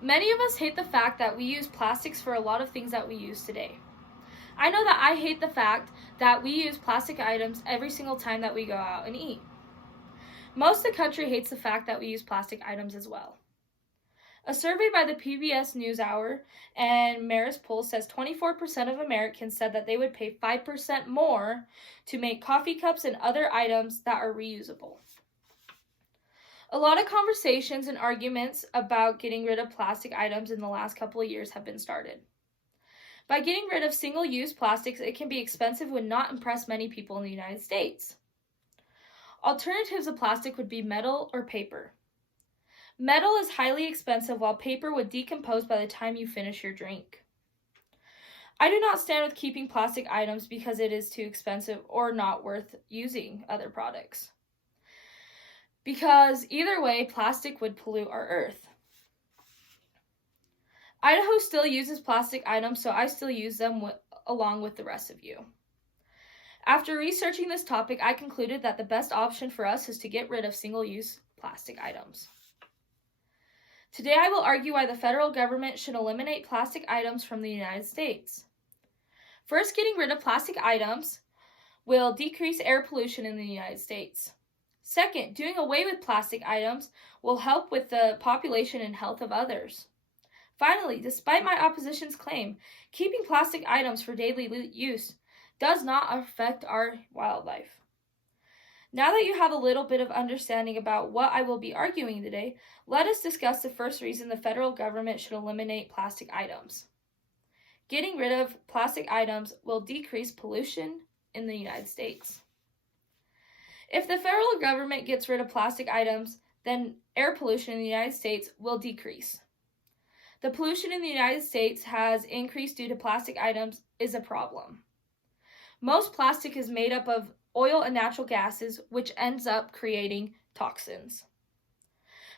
Many of us hate the fact that we use plastics for a lot of things that we use today. I know that I hate the fact that we use plastic items every single time that we go out and eat. Most of the country hates the fact that we use plastic items as well. A survey by the PBS NewsHour and Marissa poll says 24% of Americans said that they would pay 5% more to make coffee cups and other items that are reusable. A lot of conversations and arguments about getting rid of plastic items in the last couple of years have been started. By getting rid of single-use plastics, it can be expensive and would not impress many people in the United States. Alternatives of plastic would be metal or paper. Metal is highly expensive, while paper would decompose by the time you finish your drink. I do not stand with keeping plastic items because it is too expensive or not worth using other products. Because either way, plastic would pollute our earth. Idaho still uses plastic items, so I still use them along with the rest of you. After researching this topic, I concluded that the best option for us is to get rid of single-use plastic items. Today I will argue why the federal government should eliminate plastic items from the United States. First, getting rid of plastic items will decrease air pollution in the United States. Second, doing away with plastic items will help with the population and health of others. Finally, despite my opposition's claim, keeping plastic items for daily use does not affect our wildlife. Now that you have a little bit of understanding about what I will be arguing today, let us discuss the first reason the federal government should eliminate plastic items. Getting rid of plastic items will decrease pollution in the United States. If the federal government gets rid of plastic items, then air pollution in the United States will decrease. The pollution in the United States has increased due to plastic items is a problem. Most plastic is made up of oil and natural gases, which ends up creating toxins.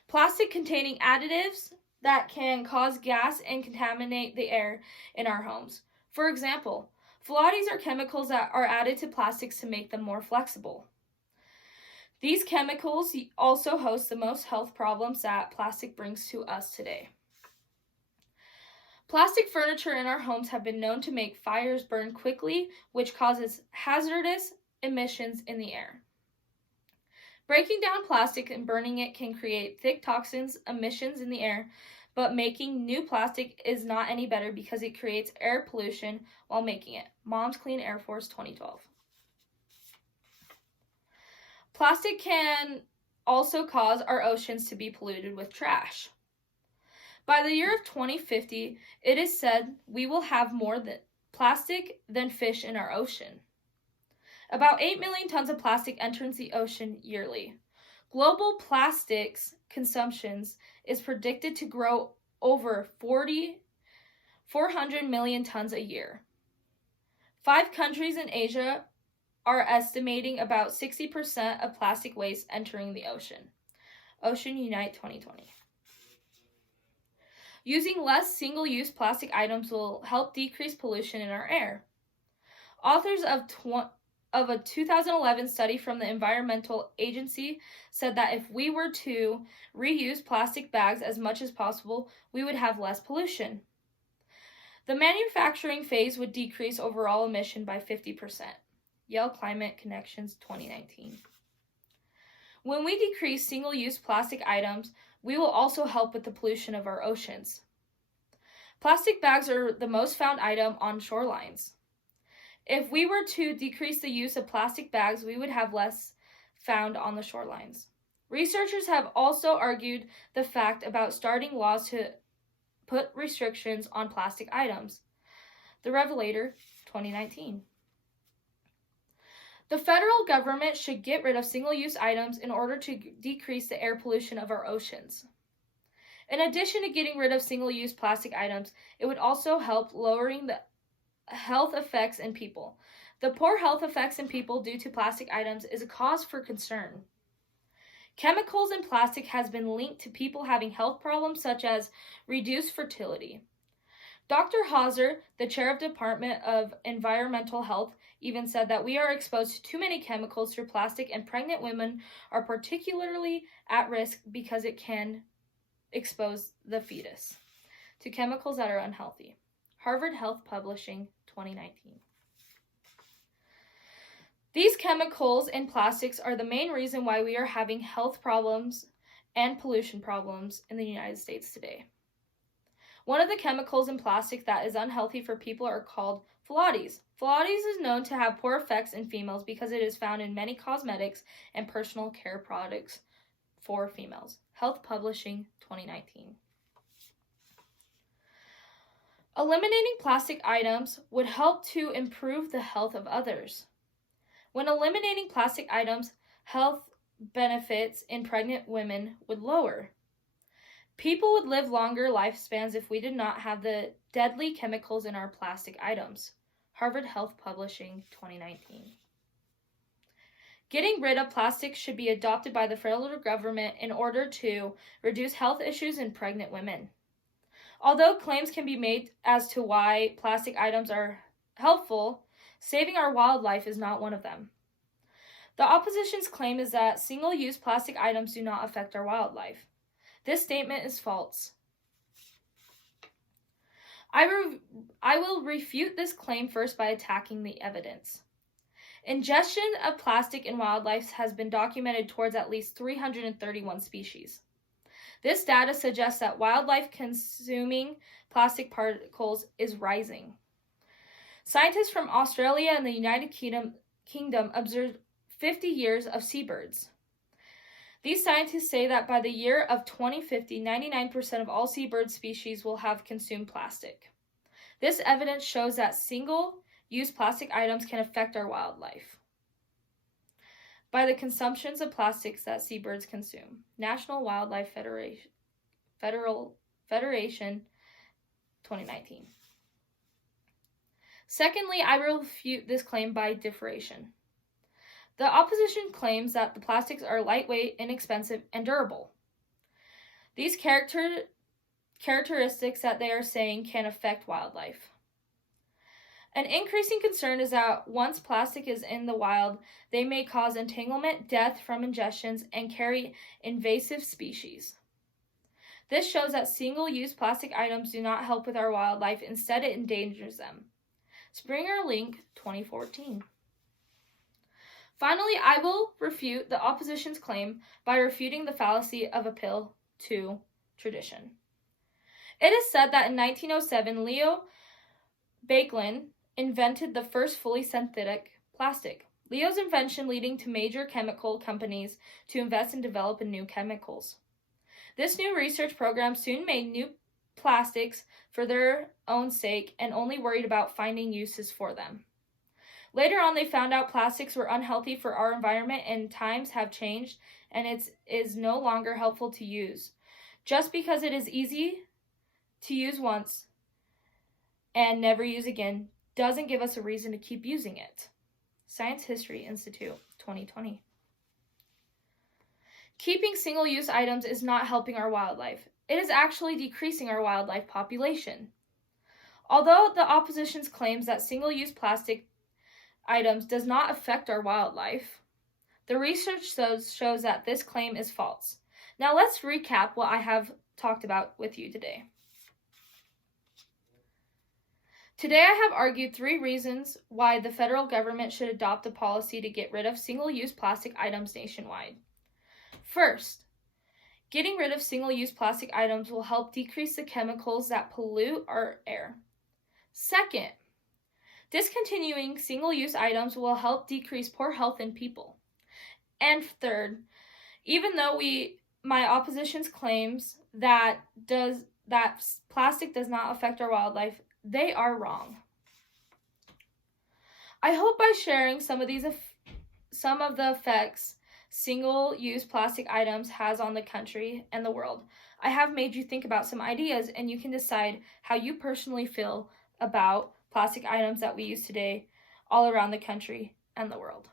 Plastic containing additives that can cause gas and contaminate the air in our homes. For example, phthalates are chemicals that are added to plastics to make them more flexible. These chemicals also host the most health problems that plastic brings to us today. Plastic furniture in our homes have been known to make fires burn quickly, which causes hazardous emissions in the air. Breaking down plastic and burning it can create thick toxins emissions in the air, but making new plastic is not any better because it creates air pollution while making it. Mom's Clean Air Force 2012. Plastic can also cause our oceans to be polluted with trash. By the year of 2050, it is said we will have more plastic than fish in our ocean. About 8 million tons of plastic enters the ocean yearly. Global plastics consumption is predicted to grow over 400 million tons a year. 5 countries in Asia are estimating about 60% of plastic waste entering the ocean. Ocean Unite 2020. Using less single-use plastic items will help decrease pollution in our air. Authors of a 2011 study from the Environmental Agency said that if we were to reuse plastic bags as much as possible, we would have less pollution. The manufacturing phase would decrease overall emission by 50%. Yale Climate Connections 2019. When we decrease single-use plastic items, we will also help with the pollution of our oceans. Plastic bags are the most found item on shorelines. If we were to decrease the use of plastic bags, we would have less found on the shorelines. Researchers have also argued the fact about starting laws to put restrictions on plastic items. The Revelator 2019. The federal government should get rid of single-use items in order to decrease the air pollution of our oceans. In addition to getting rid of single-use plastic items, it would also help lowering the health effects in people. The poor health effects in people due to plastic items is a cause for concern. Chemicals in plastic has been linked to people having health problems such as reduced fertility. Dr. Hauser, the chair of Department of Environmental Health, even said that we are exposed to too many chemicals through plastic and pregnant women are particularly at risk because it can expose the fetus. to chemicals that are unhealthy. Harvard Health Publishing, 2019. These chemicals in plastics are the main reason why we are having health problems and pollution problems in the United States today. One of the chemicals in plastic that is unhealthy for people are called phthalates. Phthalates is known to have poor effects in females because it is found in many cosmetics and personal care products for females. Health Publishing, 2019. Eliminating plastic items would help to improve the health of others. When eliminating plastic items, health benefits in pregnant women would lower. People would live longer lifespans if we did not have the deadly chemicals in our plastic items. Harvard Health Publishing, 2019. Getting rid of plastic should be adopted by the federal government in order to reduce health issues in pregnant women. Although claims can be made as to why plastic items are helpful, saving our wildlife is not one of them. The opposition's claim is that single-use plastic items do not affect our wildlife. This statement is false. I will refute this claim first by attacking the evidence. Ingestion of plastic in wildlife has been documented towards at least 331 species. This data suggests that wildlife consuming plastic particles is rising. Scientists from Australia and the United Kingdom observed 50 years of seabirds. These scientists say that by the year of 2050, 99% of all seabird species will have consumed plastic. This evidence shows that single-use plastic items can affect our wildlife by the consumptions of plastics that seabirds consume. National Wildlife Federation, 2019. Secondly, I will refute this claim by differentiation. The opposition claims that the plastics are lightweight, inexpensive, and durable. These characteristics that they are saying can affect wildlife. An increasing concern is that once plastic is in the wild, they may cause entanglement, death from ingestions, and carry invasive species. This shows that single-use plastic items do not help with our wildlife, instead it endangers them. Springer Link, 2014. Finally, I will refute the opposition's claim by refuting the fallacy of appeal to tradition. It is said that in 1907, Leo Baekeland invented the first fully synthetic plastic. Leo's invention leading to major chemical companies to invest and develop in new chemicals. This new research program soon made new plastics for their own sake and only worried about finding uses for them. Later on, they found out plastics were unhealthy for our environment and times have changed and it is no longer helpful to use. Just because it is easy to use once and never use again doesn't give us a reason to keep using it. Science History Institute, 2020. Keeping single-use items is not helping our wildlife. It is actually decreasing our wildlife population. Although the opposition's claims that single-use plastic items does not affect our wildlife, the research shows that this claim is false. Now let's recap what I have talked about with you today. Today I have argued 3 reasons why the federal government should adopt a policy to get rid of single-use plastic items nationwide. First, getting rid of single-use plastic items will help decrease the chemicals that pollute our air. Second, discontinuing single-use items will help decrease poor health in people. And third, even though my opposition's claims that plastic does not affect our wildlife, they are wrong. I hope by sharing some of the effects single-use plastic items has on the country and the world, I have made you think about some ideas and you can decide how you personally feel about plastic items that we use today all around the country and the world.